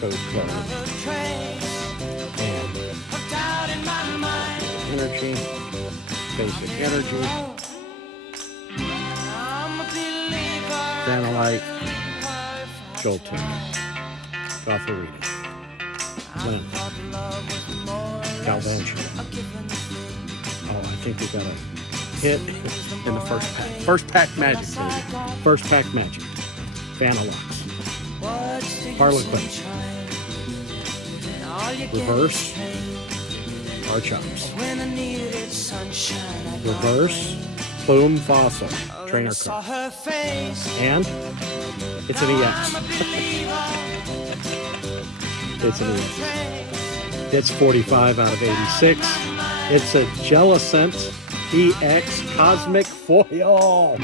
code card. And energy, basic energy, Danalite, Jolting, Gopher Reading, Lynn, Galvantula. Oh, I think we got a hit in the first pack. First pack magic, baby. First pack magic. Vanilux, Harlequin, Reverse, Archops, Reverse, Plume Fossil, Trainer card, and it's an EX. It's an EX. It's 45 out of 86. It's a Jellicent EX Cosmic Foil.